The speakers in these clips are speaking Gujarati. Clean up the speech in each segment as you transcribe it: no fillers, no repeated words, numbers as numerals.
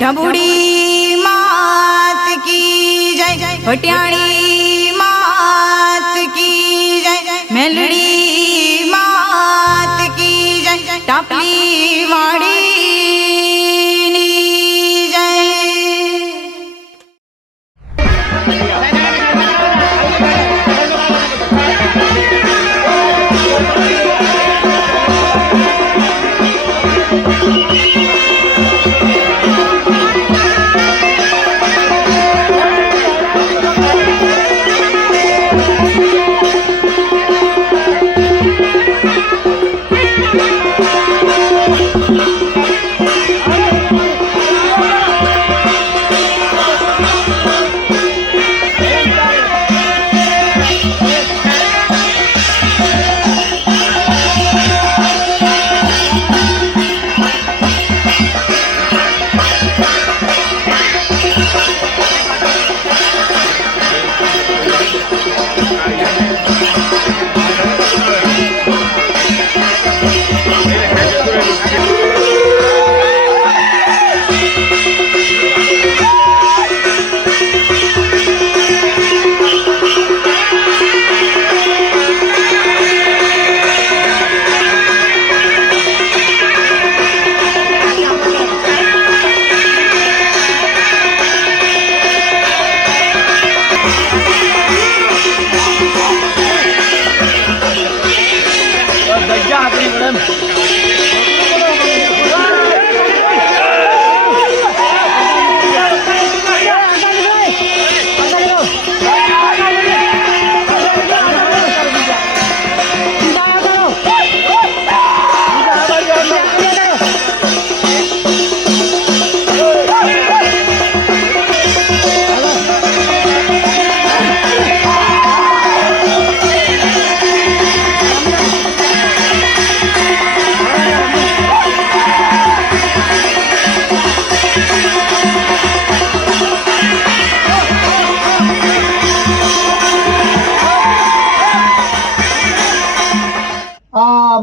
ઢબુડી માત કી જય, ભટિયાણી માત કી જય, મેલડી માત કી જય, ટાપલી વાડીની જય।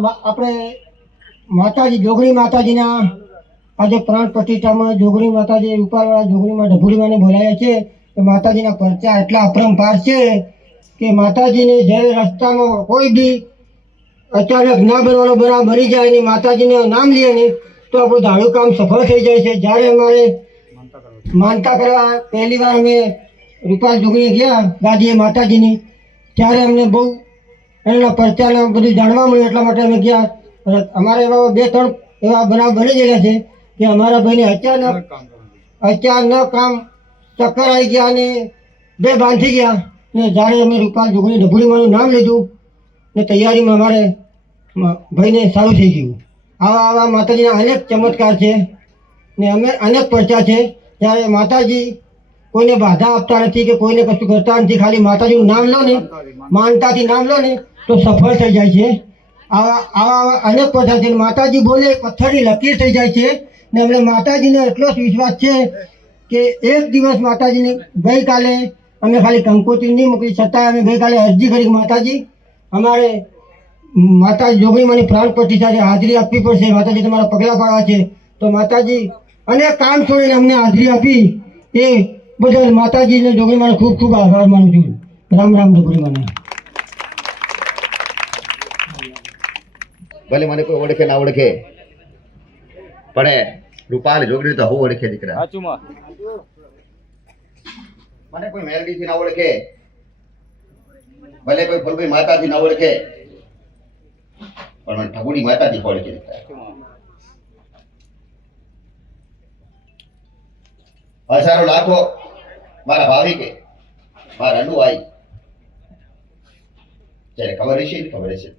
આપણે માતાજી જોગણી માતાજીના આજે પ્રાણ પ્રતિષ્ઠામાં જોગણી માતાજી રૂપાલવાળા જોગણીમાં ઢબુડીમાંને બોલાયા છે. તો માતાજીના પરચા એટલા અપરંપાર છે કે માતાજીને જ્યારે રસ્તામાં કોઈ બી અચાનક ના બનવાનો બનાવ બની જાય ને માતાજીને નામ લે ને તો આપણું ધાડું કામ સફળ થઈ જાય છે. જ્યારે અમારે માનતા કરવા પહેલી વાર અમે રૂપાલ જોગણી ગયા ગાદીએ માતાજીની, ત્યારે અમને બહુ એના પરચાને બધું જાણવા મળ્યું. એટલા માટે અમે ગયા. અમારે એવા 2-3 એવા બનાવ બની ગયેલા છે કે અમારા ભાઈને અચાનક કામ ચક્કર આવી ગયા અને 2 બાંધી ગયા. ને જ્યારે અમે રૂપાલ જોગણી ઢબુડીમાંનું નામ લીધું ને તૈયારીમાં અમારે ભાઈને સારું થઈ ગયું. આવા માતાજીના અનેક ચમત્કાર છે ને અમે અનેક પરચા છે. ત્યારે માતાજી કોઈને બાધા આપતા નથી કે કોઈને કશું કરતા નથી. ખાલી માતાજીનું નામ લો ને, માનતાથી નામ લો ને તો સફળ થઈ જાય છે. આવા અનેક પરચા છે. માતાજી બોલે પથ્થરની લકીર થઈ જાય છે. ને અમને માતાજીને એટલો જ વિશ્વાસ છે કે એક દિવસ માતાજીને ગઈકાલે અમે ખાલી કંકોત્રી નહીં મૂકી, છતાં અમે ગઈકાલે અરજી કરી માતાજી અમારે માતાજી જોગણીમાંની પ્રાણ પ્રતિષ્ઠા હાજરી આપવી પડશે, માતાજી તમારા પગલાં પાડવા છે. તો માતાજી અનેક કામ છોડીને અમને હાજરી આપી એ બદલ માતાજીને જોગણીમાંનો ખૂબ ખૂબ આભાર માનું છું. રામ રામ જોગણીમાંને. ભલે મને કોઈ ઓળખે ના ઓળખે પણ રૂપાલ જોગણી તો હું ઓળખે દીકરા. મને કોઈ મેલડીથી ના ઓળખે, ભલે કોઈ ફૂલભાઈ માતાથી ના ઓળખે, પણ મને ઠબુડી માતાથી ઓળખે દીકરા. હજારો લાખો મારા ભાવિકે મારા અનુયાયી જ્યારે ખબર હશે ને ખબર હશે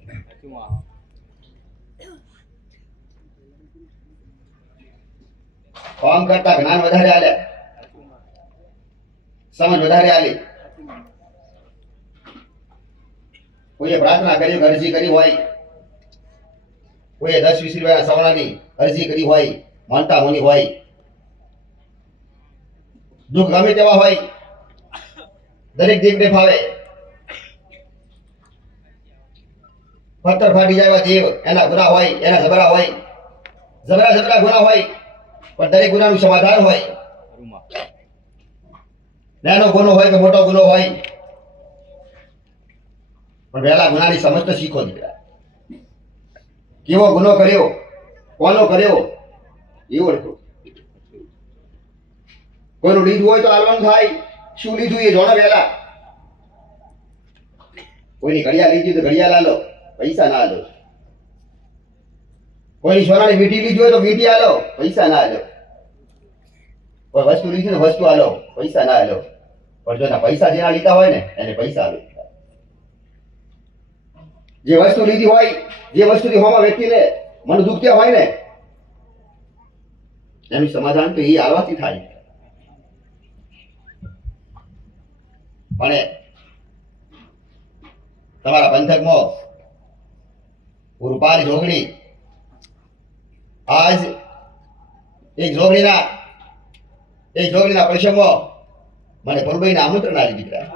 કામ કરતા જ્ઞાન વધારે આલે, સમજ વધારે આલી. કોઈએ પ્રાર્થના કરી અરજી કરી હોય, કોઈએ 10-20 રૂપિયાના સવડાની અરજી કરી હોય, માનતા હોની હોય, દુઃખ ગમે તેવા હોય, દરેક દેવને ફાવે. પથ્થર ફાટી જાય દેવ એના ગુના હોય, એના જબરા હોય, જબરા ગુના હોય, પણ દરેક ગુનાનું સમાધાન હોય. નાનો ગુનો હોય કે મોટો ગુનો હોય, પણ પહેલા ગુનાની સમજ તો શીખો દીકરા. કેવો ગુનો કર્યો, કોનો કર્યો એ ઓળખો. કોઈનું લીધું હોય તો આલવાનું થાય, શું લીધું એ જોણો પહેલા. કોઈની ઘડિયાળ લીધી તો ઘડિયાળ આલો, પૈસા ના આલો. કોઈની સોનાની વીંટી લીધી હોય તો વીંટી આલો, પૈસા ના આલો. કોઈ વસ્તુ લીધી તો વસ્તુ આલો, પૈસા ના આલો. પણ જો એના પૈસા જેના લીધા હોય ને એને પૈસા આલો. જે વસ્તુ લીધી હોય, જે વસ્તુથી હોમાં વ્યક્તિને મન દુઃખ થયા હોય ને એનું સમાધાન તો એ આલવાથી થાય. પણ તમારા પંથકમાં રૂપાલ જોગણી આજ એક જોગણીના પ્રસંગમાં મને ફૂલભાઈને આમંત્રણ આપી દીકરા.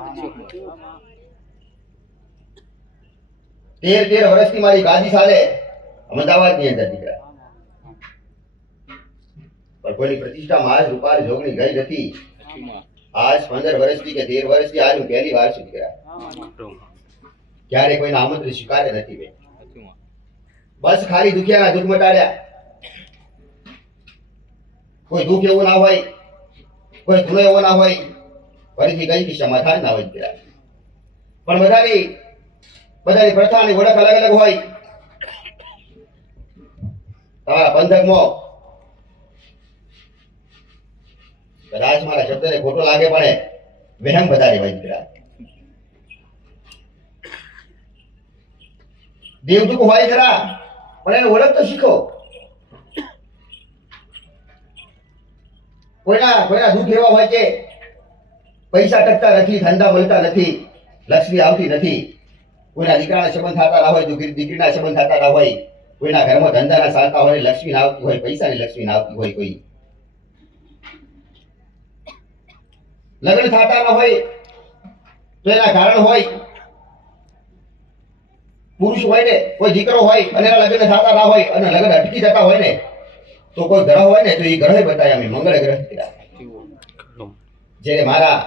13 વર્ષથી મારી ગાદી ચાલે અમદાવાદની અંદર દીકરા. પણ કોઈની પ્રતિષ્ઠામાં આજ રૂપાલ જોગણી ગઈ નથી. આજ 15 વર્ષથી કે 13 વર્ષથી આજ હું પહેલી વાર છું દીકરા. ક્યારે કોઈના આમંત્રણ સ્વીકારે નથી ભાઈ. બસ ખાલી દુખિયાના દુઃખ મટાડ્યા. કોઈ દુઃખ એવું ના હોય, કોઈ ગુનો એવો ના હોય, ફરીથી કઈ સમાધાન ના હોય દીકરા. પણ બધાની પ્રથાની ઓળખ અલગ અલગ હોય. તમારા પંથકમાં કદાચ મારા શબ્દને ખોટો લાગે પણ વહેમ વધારે હોય દીકરા. દેવદુખ હોય ખરા પણ એને ઓળખ તો શીખો. કોઈના દુઃખ એવા હોય કે પૈસા ટકતા નથી, ધંધા મળતા નથી, લક્ષ્મી આવતી નથી. કોઈના દીકરાના સંબંધ થતા ના હોય, દીકરીના સંબંધ થતા ના હોય, કોઈના ઘરમાં ધંધાના ચાલતા હોય, લક્ષ્મી ના આવતી હોય, પૈસાની લક્ષ્મી ના આવતી હોય, કોઈ લગ્ન થતા ના હોય તો એના કારણ હોય. પુરુષ હોય ને, કોઈ દીકરો હોય અને એના લગ્ન થતા ના હોય અને લગ્ન અટકી જતા હોય ને, તો કોઈ ગ્રહ હોય ને તો એ ગ્રહ બતાવ્યા અમે મંગળ ગ્રહ કીધા. જેને મારા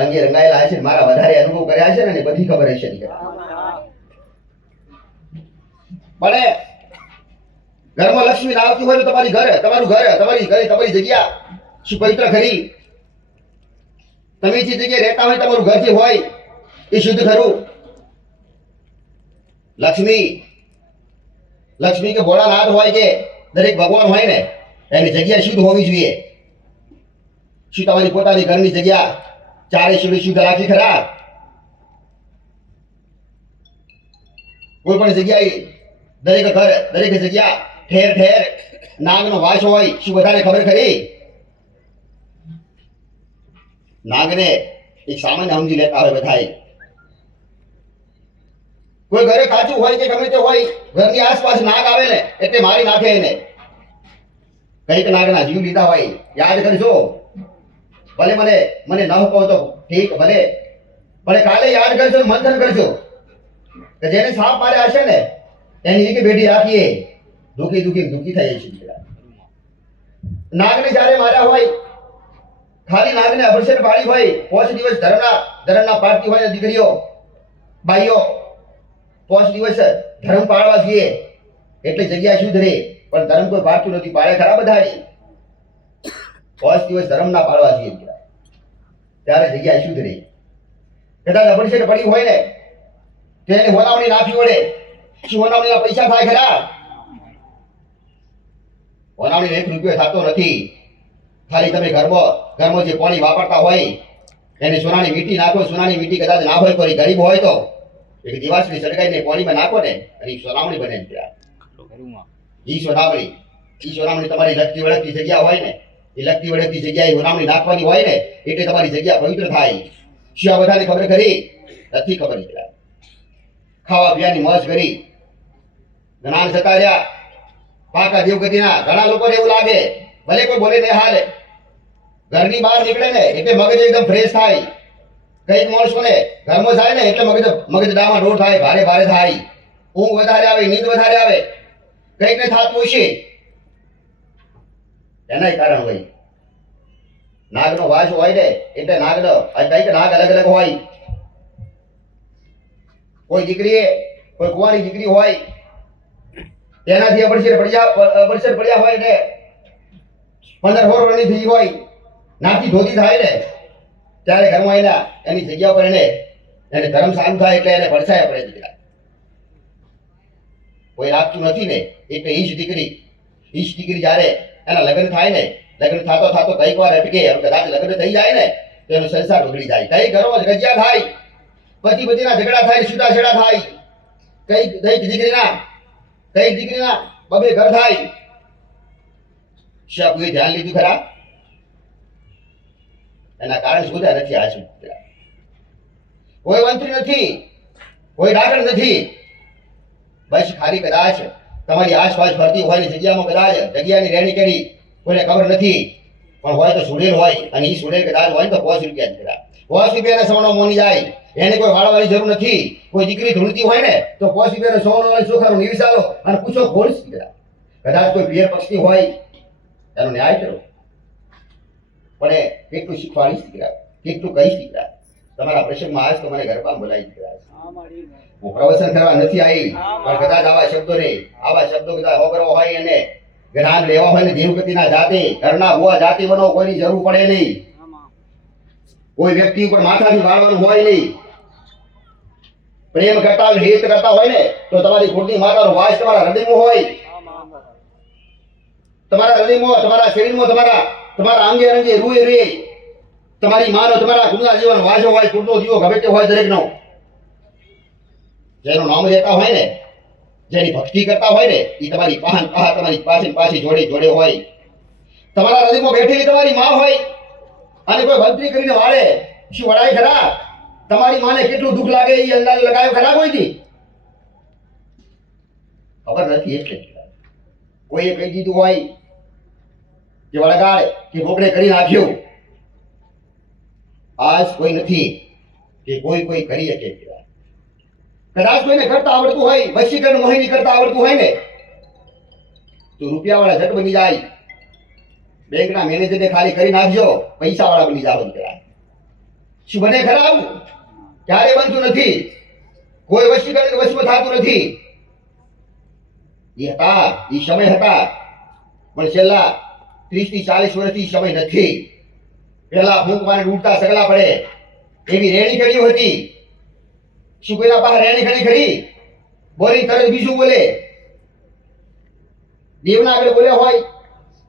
રંગે રંગાયેલા હશે, મારા વધારે અનુભવ કર્યા હશે ને એને બધી ખબર હશે. પણ ઘરમાં લક્ષ્મી ના આવતી હોય તો તમારું ઘર તમારી જગ્યા શું પવિત્ર ખરી? તમે જે જગ્યાએ રહેતા હોય તમારું ઘર જે હોય એ શુદ્ધ ખરું? લક્ષ્મી કે ભોળાનાથ હોય કે દરેક ભગવાન હોય ને એની જગ્યા શુદ્ધ હોવી જોઈએ. શું તમારી પોતાની ઘરની જગ્યા ચારે શુદ્ધ રાખી ખરા? કોઈ પણ જગ્યાએ દરેક જગ્યા ઠેર ઠેર નાગનો વાસ હોય, શું બધાને ખબર ખરી? નાગને એક સામાન્ય સમજી લેતા હોય બધાય. કોઈ ઘરે કાચું હોય કે ગમે તે હોય, ઘરની આસપાસ નાગ આવે ને એટલે મારી નાખે એને. કઈક નાગના જીવ લીધા હોય, યાદ કરજો. ભલે મને ન કહો તો ઠીક, ભલે પણ કાલે યાદ કરજો, મંથન કરજો કે જેને સાપ માર્યા હશે ને એની એક બેટી રાખીએ, દુખી થઈ છે. નાગને જ્યારે માર્યા હોય, ખાલી નાગને અભરસેટ પાડી હોય, 5 દિવસ ધર્મના પાડતી હોય ને દીકરીઓ બાઈઓ, 5 દિવસ ધર્મ પાળવા જોઈએ એટલે જગ્યા શુદ્ધ રહે. પણ ધર્મ કોઈ પાડતું નથી, પાડે ખરા બધા. 5 દિવસ ધર્મ ના પાળવા જોઈએ ત્યારે જગ્યા શુદ્ધ રહે. કદાચ અભરસેટ પડી હોય ને તો એને હોનાવણી નાખી વડે. શું હોનાવણીના પૈસા થાય ખરા? હોનાવણી 1 રૂપિયો થતો નથી. ખાલી તમે ઘરમાં જે પાણી વાપરતા હોય એને સોનાની વીંટી નાખો. સોનાની વીંટી કદાચ ના હોય, કોઈ ગરીબ હોય તો એક દિવાસળી સળગાઈને પાણીમાં નાખો ને અને સોનામણી બને. ઈ સોનામણી તમારી લગતી વળગતી જગ્યા હોય ને, એ લગતી વળગતી જગ્યાએ સોનામણી નાખવાની હોય ને એટલે તમારી જગ્યા પવિત્ર થાય. શું આ બધાને ખબર ખરી? નથી ખબર. ખાવા પીવાની મોજ કરી, જ્ઞાન જતા રહ્યા. પાકા દેવગતિના ઘણા લોકોને એવું લાગે ભલે કોઈ બોલે ને હાલે, ઘરની બહાર નીકળે ને એટલે મગજ એકદમ ફ્રેશ થાય. કઈક માણસોને ઘરમાં જાય ને એટલે મગજ ડામાં ડોળ થાય, ભારે થાય, ઊંઘ વધારે આવે, નીંદ વધારે આવે, કઈક ને થતું હશે. એના કારણ હોય નાગનો વાસ હોય ને એટલે કઈક નાગ અલગ અલગ હોય. કોઈ કુંવારી દીકરી હોય તેનાથી અબરસેર પડ્યા હોય ને 15-16 વર્ષની થઈ હોય, નાથી ધોતી થાય ને ત્યારે ઘરમાં એની જગ્યા પર એને ધર્મ સારું થાય એટલે એને પડછાયા પડે દીકરા. કોઈ રાખતું નથી ને એટલે ઈશ દીકરી જ્યારે એના લગ્ન થાય ને, લગ્ન થતો કઈક વાર અટકે, કદાચ લગ્ન થઈ જાય ને તો એનો સંસાર બગડી જાય. કઈ ઘરમાં રજ્યા થાય, પતિના ઝઘડા થાય, છૂટાછેડા થાય. કઈક દીકરીના બબે ઘર થાય. શું કોઈ ધ્યાન લીધું ખરા? એના કારણ શોધ્યા નથી. આ શું કોઈ મંત્રી નથી, કોઈ ડાકણ નથી, બસ ખાલી કદાચ તમારી આસપાસ ફરતી હોય ની જગ્યામાં કદાચ જગ્યાની રેણી કેરી કોઈને ખબર નથી, પણ હોય તો સુડેલ હોય અને એ સુડેલ કદાચ હોય તો 5 રૂપિયા 5 રૂપિયાના સોનો મોની જાય. એને કોઈ વાળવાની જરૂર નથી. કોઈ દીકરી ધૂળતી હોય ને તો 5 રૂપિયાનો સોનો ચોખાનું નિવિસાલો અને પૂછો ખોલ. કદાચ કોઈ પિયર પક્ષી હોય એનો ન્યાય કરો. પણ કેટલું શીખવાડીશ દીકરા, કેટલું કહીશ દીકરા. તમારા પ્રસંગમાં આજ તો મને ગરબા બોલાવી દીકરા. હું પ્રવચન કરવા નથી આવી, પણ કદાચ આવા શબ્દો કદાચ હોગરો હોય અને જ્ઞાન લેવા હોય ને દેવગતિના જાતે ઘરના હોવા જાતે બનો, કોઈની જરૂર પડે નહીં. કોઈ વ્યક્તિ ઉપર માથાથી વાળવાનું હોય નહીં. પ્રેમ કરતા હોય, હિત કરતા હોય ને તો તમારી કુળની માતાનો વાસ તમારા હૃદયમાં હોય. તમારા હૃદયમાં, તમારા શરીરમાં, તમારા અંગે અંગે રૂએ તમારી માનો, તમારા કુળના જીવન વાસો હોય, કુળનો દીવો ગમે હોય દરેકનો. જેનું નામ લેતા હોય ને, જેની ભક્તિ કરતા હોય ને એ તમારી તમારી પાસે જોડે હોય. તમારા હૃદયમાં બેઠેલી તમારી માં હોય અને કોઈ ભક્તિ કરીને વાળે, શું વળાય ખરા? તમારી માને કેટલું દુઃખ લાગે એ અંદાજ લગાવ્યો ખરા કોઈથી? ખબર નથી. એટલે કોઈએ કહી દીધું હોય કે વળગાડ કે ભોગડે કરી નાખ્યું. આજ કોઈ નથી કે કોઈ કરી શકે. કદાચ કોઈને કરતા આવડતું હોય, વશીકરણ મોહિની કરતા આવડતું હોય ને, તો રૂપિયાવાળા ઝટ બની જાય. બેંકના મેનેજરને ખાલી કરી નાખજો, પૈસાવાળા બની જાવ દીકરા. શું બને ખરા આવું? ક્યારે બનતું નથી. કોઈ વશીકરણ વશમાં થતું નથી. એ હતા, એ સમય હતા, પણ છેલ્લા 30 થી 40 વર્ષથી સમય નથી. પેલા ભૂખવાને ઉડતા સગલા પડે એવી રેણી ઘડીઓ હતી. શું કોઈના પાસે રેણી ઘડી ખરી? બોલી તરત બીજું બોલે. દેવના આગળ બોલ્યા હોય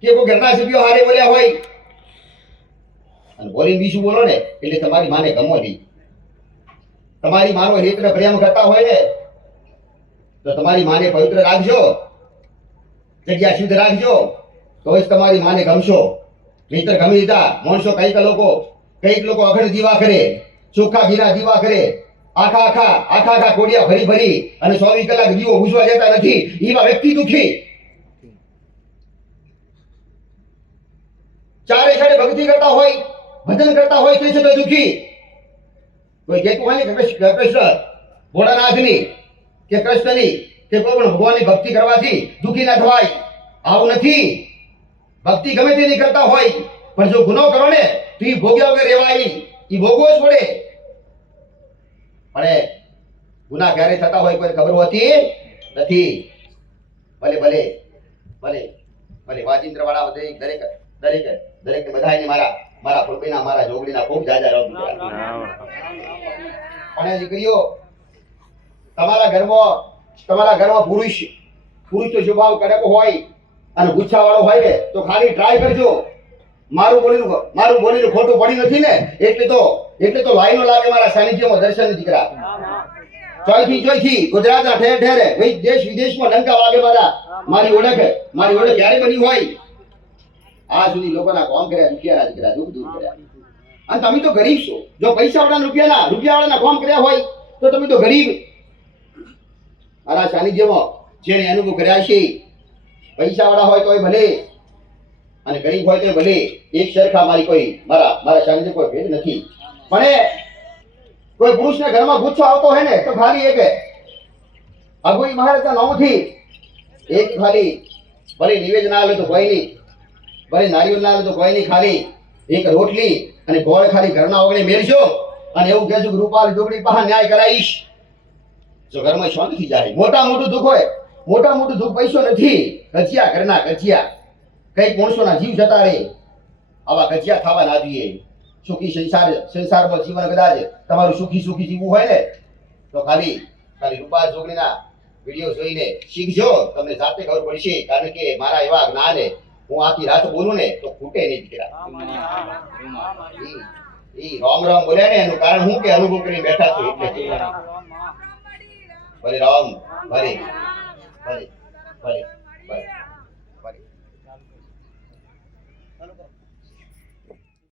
કે કોઈ ઘરના સભ્યો હારે બોલ્યા હોય અને બોલીને બીજું બોલો ને એટલે તમારી માને ગમો નહીં. તમારી માનો હિતને પ્રેમ કરતા હોય ને તો તમારી માને પવિત્ર રાખજો, જગ્યા શુદ્ધ રાખજો, તો જ તમારી માને ગમશો. નહીતર ગમી દીધા માણસો કઈક લોકો અખંડ દીવા કરે, ચોખ્ખા ઘીના દીવા કરે, આખા કોડિયા ભરી ભરી અને 24 કલાક દીવો બુઝવા જતા નથી. એવા વ્યક્તિ દુખી. ચારે છેડે ભક્તિ કરતા હોય, ભજન કરતા હોય તે છતાં દુખી. કોઈ કહેતું હોય ને કે કૃષ્ણ ભોળાનાથની કે કૃષ્ણની કે કોઈ પણ ભગવાનની ભક્તિ કરવાથી દુખી ના થવાય. આવું નથી. ભક્તિ ગમે તેની કરતા હોય, પણ જો ગુનો કરો ને તો એ ભોગ્યા વગર રહેવાય નહીં. એ ભોગવો જ પડે. પણ ગુના ક્યારે થતા હોય કોઈ ખબર હોતી નથી. ભલે ભલે ભલે ભલે વાજિંદ્ર વાળા દરેક બધાને મારા ફૂલપીના મારા જોગડીના ખૂબ જાજા રાવ. અને દીકરીઓ, તમારા ઘરમાં પુરુષ તો સ્વભાવ કડક હોય અને ગુસ્સાવાળો હોય ને તો ખાલી ટ્રાય કરજો. મારું બોલીનું ખોટું પડી નથી ને એટલે તો લાઈનો લાગે મારા સાનિધ્યમાં દર્શન. દીકરા ચોયથી ગુજરાતના ઠેર ઠેરે દેશ વિદેશમાં ડંકા વાગે મારી ઓળખ ક્યારે બની હોય? આ સુધી લોકોના કામ કર્યા, રૂપિયાના દીકરા દુઃખ દૂર કર્યા. અને તમે તો ગરીબ છો. જો પૈસાવાળા રૂપિયાવાળાના કામ કર્યા હોય તો તમે તો ગરીબ. મારા સાનિધ્યમાં જેને અનુભવ કર્યા છે, પૈસાવાળા હોય તોય ભલે અને ગરીબ હોય તોય ભલે, એક સરખા મારા સાનિધ્ય કોઈ ભેદ નથી. પણ કોઈ પુરુષના ઘરમાં ગુસ્સો આવતો હોય ને તો ખાલી એક અગુઈ મહારાજના નામથી એક ખાલી ભલે નિવેદન આવે તો કોઈ નહીં, ભલે નારિયેળ ના આવે તો કોઈ નહીં, ખાલી એક રોટલી અને ગોળ ખાલી ઘરના ઓગણે મેળજો અને એવું કહેજો કે રૂપાલ ડુગડી પાસે ન્યાય કરાવીશ, જો ઘરમાં શાંતિ થઈ જાય. મોટું દુઃખ હોય, મોટું દુઃખ પૈસો નથી. કજિયા ઘરના કજિયા, કઈક માણસોના જીવ જતા રહે. આવા કજિયા થવા ના જોઈએ. સુખી સંસારમાં જીવન કદાચ તમારું સુખી જીવવું હોય ને તો ખાલી રૂપાલ જોગણીના વિડીયો જોઈને શીખજો. તમને જાતે ખબર પડશે. કારણ કે મારા એવા જ્ઞાને હું આખી રાત બોલું ને તો ખૂટે નહીં દીકરા. એ રામ બોલ્યા ને એનું કારણ હું કે અનુભવ કરીને બેઠા છું એટલે. ભલે રામ ભલે ભલે ભલે ભલે ભલે.